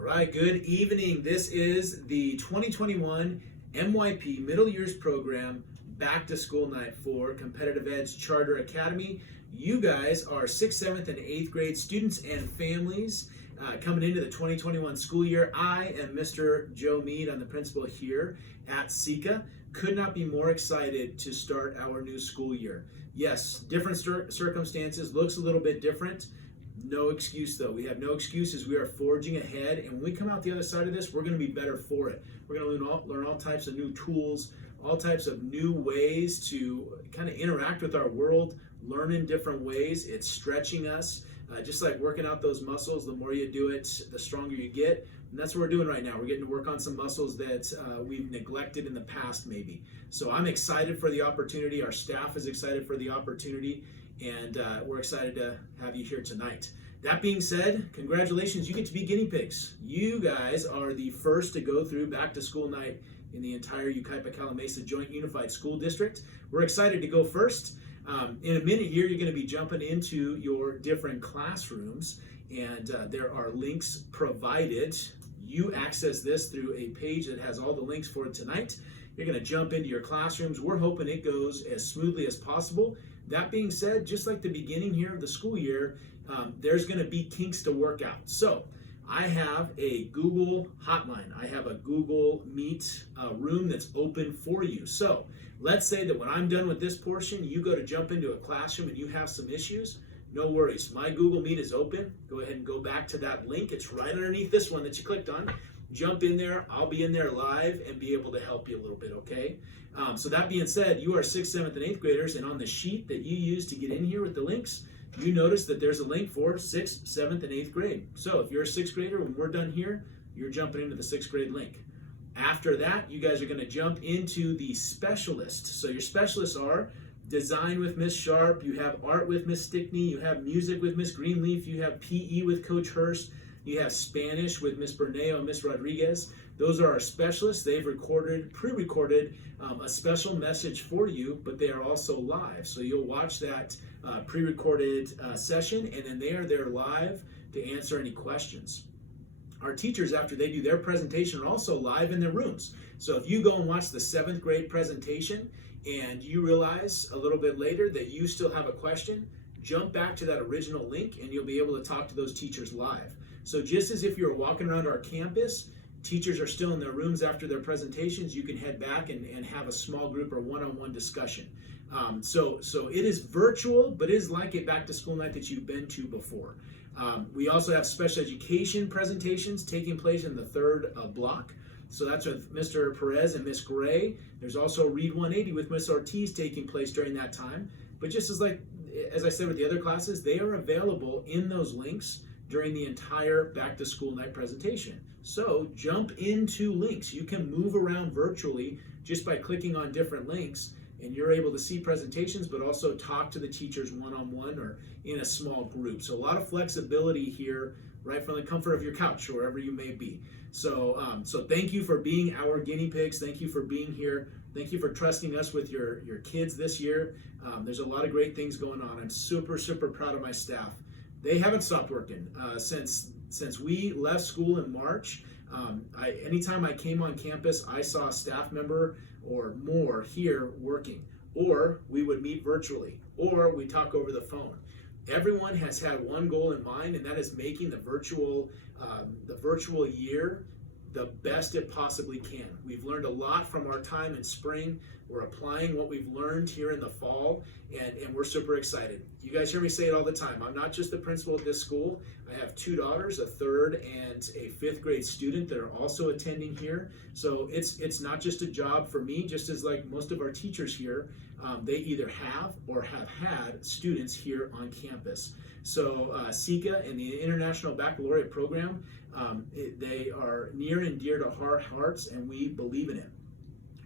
All right, good evening. This is the 2021 MYP Middle Years Program Back to School Night for Competitive Edge Charter Academy. You guys are 6th, 7th, and 8th grade students and families coming into the 2021 school year. I am Mr. Joe Mead. I'm the principal here at SECA. Could not be more excited to start our new school year. Yes, different circumstances, looks a little bit different. No excuse though. We have no excuses. We are forging ahead, and when we come out the other side of this, we're going to be better for it. We're going to learn all types of new tools, all types of new ways to kind of interact with our world, learn in different ways. It's stretching us, just like working out those muscles. The more you do it, the stronger you get. And that's what we're doing right now. We're getting to work on some muscles that we've neglected in the past maybe. So I'm excited for the opportunity. Our staff is excited for the opportunity. And we're excited to have you here tonight. That being said, congratulations, you get to be guinea pigs. You guys are the first to go through back to school night in the entire Yucaipa-Calimesa Joint Unified School District. We're excited to go first. In a minute here, you're going to be jumping into your different classrooms, and there are links provided. You access this through a page that has all the links for tonight. You're going to jump into your classrooms. We're hoping it goes as smoothly as possible. That being said, just like the beginning here of the school year, there's going to be kinks to work out. So I have a Google hotline. I have a Google Meet room that's open for you. So let's say that when I'm done with this portion, you go to jump into a classroom and you have some issues. No worries. My Google Meet is open. Go ahead and go back to that link. It's right underneath this one that you clicked on. Jump in there. I'll be in there live and be able to help you a little bit, okay? So that being said, you are 6th, 7th, and 8th graders, and on the sheet that you use to get in here with the links, you notice that there's a link for 6th, 7th, and 8th grade. So if you're a 6th grader, when we're done here, you're jumping into the 6th grade link. After that, you guys are going to jump into the specialist. So your specialists are design with Miss Sharp, you have art with Miss Stickney, you have music with Miss Greenleaf, you have PE with Coach Hurst, you have Spanish with Miss Berneo and Miss Rodriguez. Those are our specialists. They've pre-recorded a special message for you, but they are also live. So you'll watch that pre-recorded session, and then they are there live to answer any questions. Our teachers, after they do their presentation, are also live in their rooms. So if you go and watch the 7th grade presentation and you realize a little bit later that you still have a question, jump back to that original link and you'll be able to talk to those teachers live. So just as if you were walking around our campus, teachers are still in their rooms after their presentations, you can head back and have a small group or one-on-one discussion. So it is virtual, but it is like a back to school night that you've been to before. We also have special education presentations taking place in the 3rd block. So that's with Mr. Perez and Miss Gray. There's also Read 180 with Miss Ortiz taking place during that time. But just as I said with the other classes, they are available in those links during the entire back to school night presentation. So jump into links. You can move around virtually just by clicking on different links, and you're able to see presentations, but also talk to the teachers one-on-one or in a small group. So a lot of flexibility here, right from the comfort of your couch or wherever you may be. So thank you for being our guinea pigs. Thank you for being here. Thank you for trusting us with your kids this year. There's a lot of great things going on. I'm super, super proud of my staff. They haven't stopped working since we left school in March. Anytime I came on campus, I saw a staff member or more here working, or we would meet virtually, or we talk over the phone. Everyone has had one goal in mind, and that is making the virtual year the best it possibly can. We've learned a lot from our time in spring. We're applying what we've learned here in the fall, and we're super excited. You guys hear me say it all the time. I'm not just the principal at this school. I have 2 daughters, a 3rd and a 5th grade student that are also attending here. So it's not just a job for me, just as like most of our teachers here, they either have or have had students here on campus. So SECA and the International Baccalaureate Program, they are near and dear to our hearts, and we believe in it.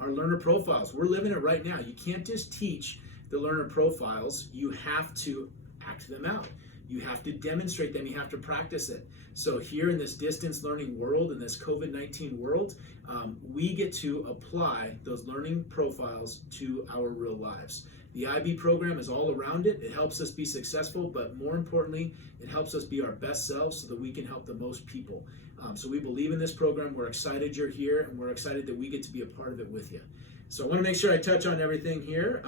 Our learner profiles, we're living it right now. You can't just teach the learner profiles, you have to act them out. You have to demonstrate them, you have to practice it. So here in this distance learning world, in this COVID-19 world, we get to apply those learning profiles to our real lives. The IB program is all around it. It helps us be successful, but more importantly, it helps us be our best selves so that we can help the most people. So we believe in this program. We're excited you're here, and we're excited that we get to be a part of it with you. So I want to make sure I touch on everything here.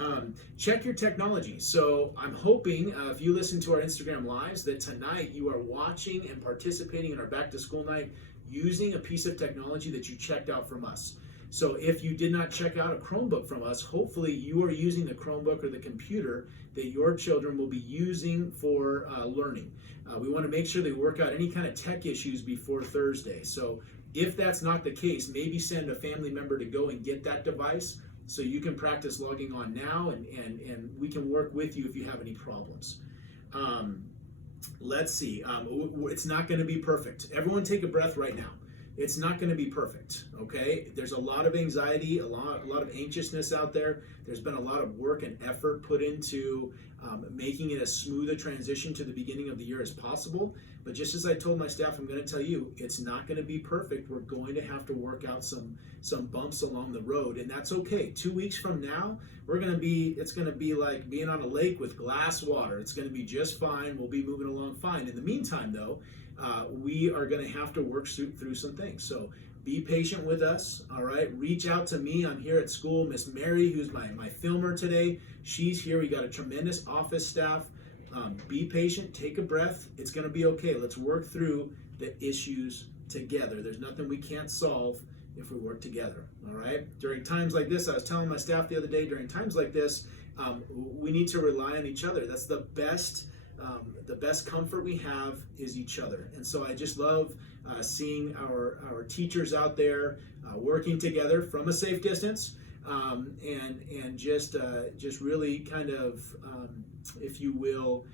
Check your technology. So I'm hoping if you listen to our Instagram lives that tonight you are watching and participating in our back to school night using a piece of technology that you checked out from us. So if you did not check out a Chromebook from us, hopefully you are using the Chromebook or the computer that your children will be using for learning. We want to make sure they work out any kind of tech issues before Thursday. So if that's not the case, maybe send a family member to go and get that device so you can practice logging on now, and we can work with you if you have any problems. Let's see. It's not going to be perfect. Everyone take a breath right now. It's not going to be perfect, okay? There's a lot of anxiety, a lot of anxiousness out there. There's been a lot of work and effort put into making it as smooth a transition to the beginning of the year as possible. But just as I told my staff, I'm going to tell you, it's not going to be perfect. We're going to have to work out some bumps along the road, and that's okay. 2 weeks from now, it's going to be like being on a lake with glass water. It's going to be just fine. We'll be moving along fine. In the meantime, though, we are going to have to work through some things. So be patient with us, all right? Reach out to me. I'm here at school. Miss Mary, who's my filmer today, she's here. We got a tremendous office staff. Be patient, take a breath. It's going to be okay. Let's work through the issues together. There's nothing we can't solve if we work together, all right? During times like this, I was telling my staff the other day, during times like this, we need to rely on each other. That's the best comfort we have is each other. And so I just love seeing our teachers out there working together from a safe distance, and just really kind of, if you will,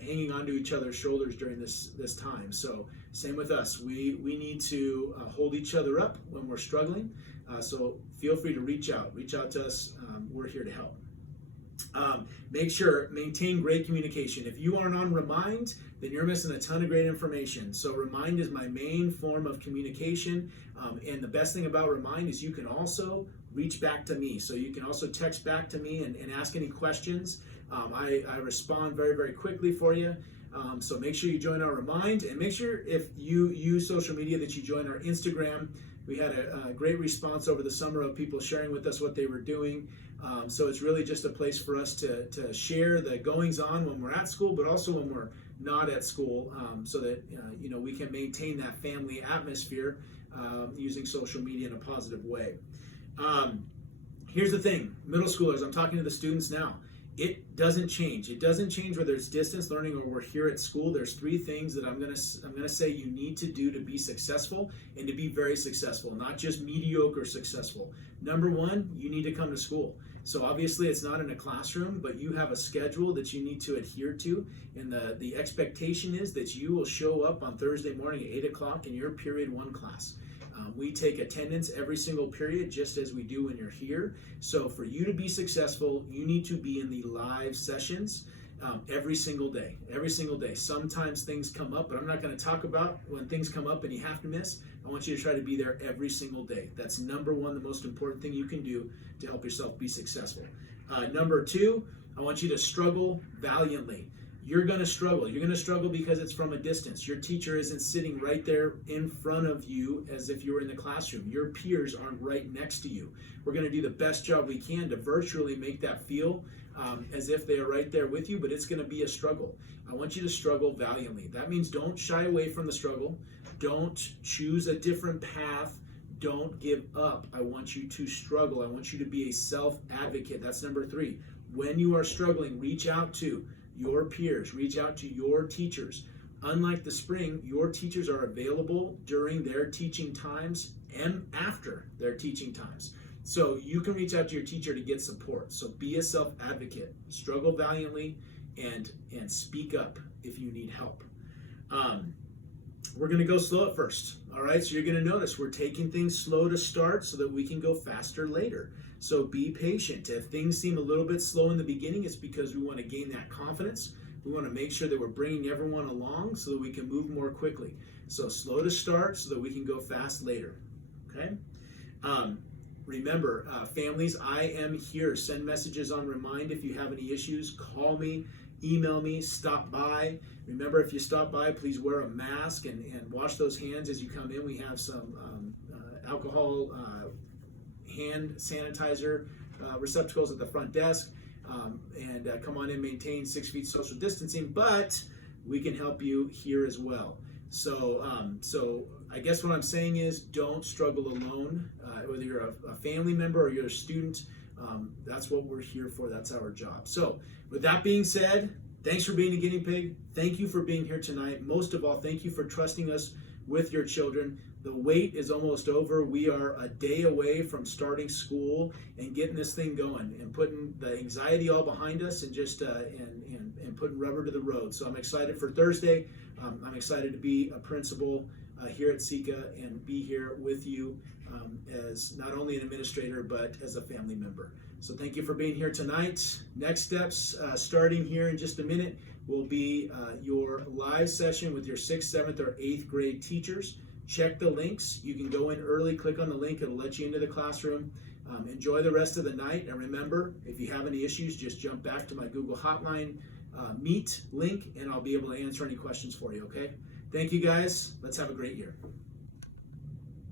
hanging onto each other's shoulders during this time. So same with us. We need to hold each other up when we're struggling. So feel free to reach out to us. We're here to help. Maintain great communication. If you aren't on Remind, then you're missing a ton of great information. So Remind is my main form of communication. And the best thing about Remind is you can also reach back to me. So you can also text back to me and ask any questions. I respond very, very quickly for you. So make sure you join our Remind, and make sure if you use social media that you join our Instagram. We had a great response over the summer of people sharing with us what they were doing. So it's really just a place for us to share the goings on when we're at school, but also when we're not at school, so that we can maintain that family atmosphere using social media in a positive way. Here's the thing, middle schoolers, I'm talking to the students now. It doesn't change. It doesn't change whether it's distance learning or we're here at school. There's three things that I'm gonna say you need to do to be successful and to be very successful, not just mediocre successful. Number one, you need to come to school. So obviously it's not in a classroom, but you have a schedule that you need to adhere to, and the expectation is that you will show up on Thursday morning at 8 o'clock in your period 1 class. We take attendance every single period, just as we do when you're here. So for you to be successful, you need to be in the live sessions every single day. Sometimes things come up, but I'm not going to talk about when things come up and you have to miss. I want you to try to be there every single day. That's number one, the most important thing you can do to help yourself be successful. Number two, I want you to struggle valiantly. You're going to struggle. You're going to struggle because it's from a distance. Your teacher isn't sitting right there in front of you as if you were in the classroom. Your peers aren't right next to you. We're going to do the best job we can to virtually make that feel as if they are right there with you, but it's going to be a struggle. I want you to struggle valiantly. That means don't shy away from the struggle. Don't choose a different path. Don't give up. I want you to struggle. I want you to be a self-advocate. That's number three. When you are struggling, reach out to your peers, reach out to your teachers. Unlike the spring, your teachers are available during their teaching times and after their teaching times. So you can reach out to your teacher to get support. So be a self-advocate, struggle valiantly, and speak up if you need help. We're going to go slow at first. All right, so you're going to notice we're taking things slow to start so that we can go faster later. So be patient. If things seem a little bit slow in the beginning, it's because we want to gain that confidence. We want to make sure that we're bringing everyone along so that we can move more quickly. So slow to start so that we can go fast later. Okay? Remember, families, I am here. Send messages on Remind if you have any issues. Call me, email me, stop by. Remember, if you stop by, please wear a mask and wash those hands as you come in. We have some alcohol hand sanitizer receptacles at the front desk. And come on in, maintain 6 feet social distancing, but we can help you here as well. So I guess what I'm saying is don't struggle alone, whether you're a family member or you're a student. That's what we're here for. That's our job. So with that being said, thanks for being a guinea pig. Thank you for being here tonight. Most of all, thank you for trusting us with your children. The wait is almost over. We are a day away from starting school and getting this thing going and putting the anxiety all behind us and just and putting rubber to the road. So I'm excited for Thursday. I'm excited to be a principal here at Sika and be here with you as not only an administrator but as a family member. So thank you for being here tonight. Next steps, starting here in just a minute, will be your live session with your 6th, 7th, or 8th grade teachers. Check the links. You can go in early, click on the link, it'll let you into the classroom. Enjoy the rest of the night, and remember, if you have any issues, just jump back to my Google Hotline Meet link, and I'll be able to answer any questions for you, okay? Thank you guys. Let's have a great year.